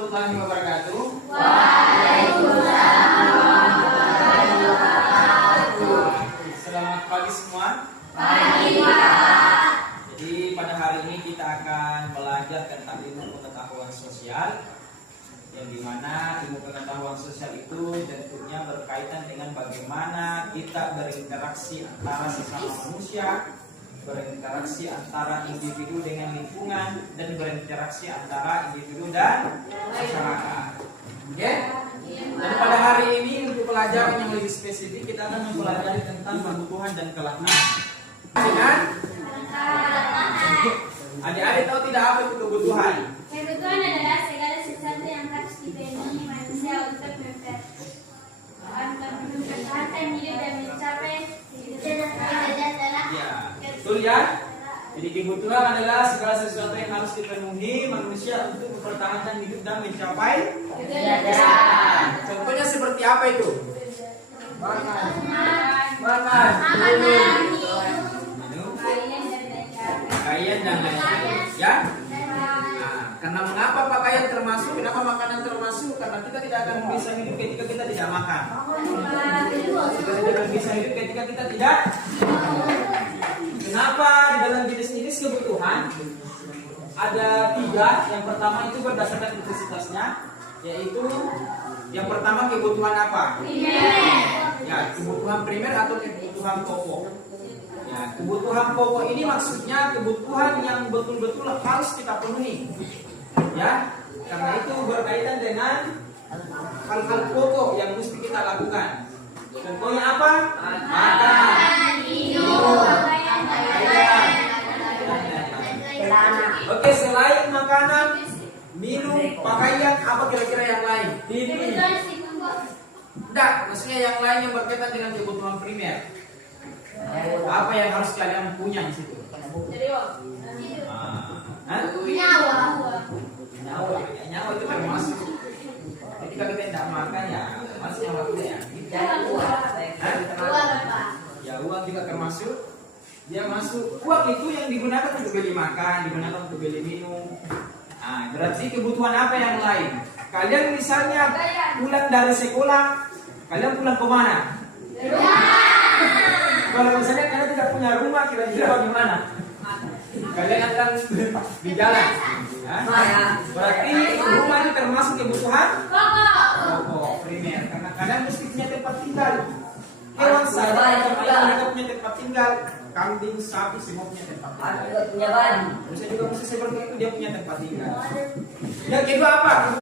Warahmatullahi wabarakatuh. Waalaikumsalam warahmatullahi wabarakatuh. Selamat pagi semua. Pagi Pak. Jadi pada hari ini kita akan belajar tentang ilmu pengetahuan sosial, yang dimana ilmu pengetahuan sosial itu tentunya berkaitan dengan bagaimana kita berinteraksi antara sesama manusia, berinteraksi antara individu dengan lingkungan, dan berinteraksi antara individu dan masyarakat. Oke? Dan pada hari ini untuk pelajaran yang lebih spesifik kita akan mempelajari tentang kebutuhan dan kelemahan. Dengan adik-adik tahu tidak apa itu kebutuhan? Kebutuhan adalah segala sesuatu yang harus dipenuhi manusia untuk mempertahankan hidup dan mencapai sejahtera. Ya, betul ya. Jadi kebutuhan adalah segala sesuatu yang harus dipenuhi manusia untuk mempertahankan hidup dan mencapai kesejahteraan. Contohnya seperti apa itu? Makan, minum, pakaian dan lain-lain. Ya. Nah, karena mengapa pakaian termasuk? Kenapa makanan termasuk? Karena kita tidak akan bisa hidup ketika kita tidak makan. Kita tidak akan bisa hidup ketika kita tidak. Kenapa di dalam jenis-jenis kebutuhan ada 3? Yang pertama itu berdasarkan intensitasnya, yaitu yang pertama kebutuhan apa? Ya, kebutuhan primer atau kebutuhan pokok. Ya, kebutuhan pokok ini maksudnya kebutuhan yang betul-betul harus kita penuhi. Ya, karena itu berkaitan dengan hal-hal pokok yang mesti kita lakukan. Contohnya apa? Makan, minum, pakaian. Oke, selain makanan, minum, pakaian, apa kira-kira yang lain? Tidak, maksudnya yang lain yang berkaitan dengan kebutuhan primer. Apa yang harus kalian punya di situ? Nyawa itu termasuk. Ketika kita tidak makan ya masuk nyawa kita ya. Ya, uang juga termasuk. Dia masuk. Uang itu yang digunakan untuk beli makan, digunakan untuk beli minum. Nah, berarti kebutuhan apa yang lain? Kalian misalnya pulang dari sekolah, kalian pulang ke mana? Kalau misalnya kalian tidak punya rumah, kira-kira bagaimana? Kalian akan di jalan. Ya? Berarti rumah itu termasuk kebutuhan pokok primer. Karena kalian mesti punya tempat tinggal. Hewan saja mereka punya tempat tinggal. Kambing, sapi, semua punya tempat tinggal. Bisa juga mesti seperti itu, dia punya tempat tinggal. Yang kedua apa?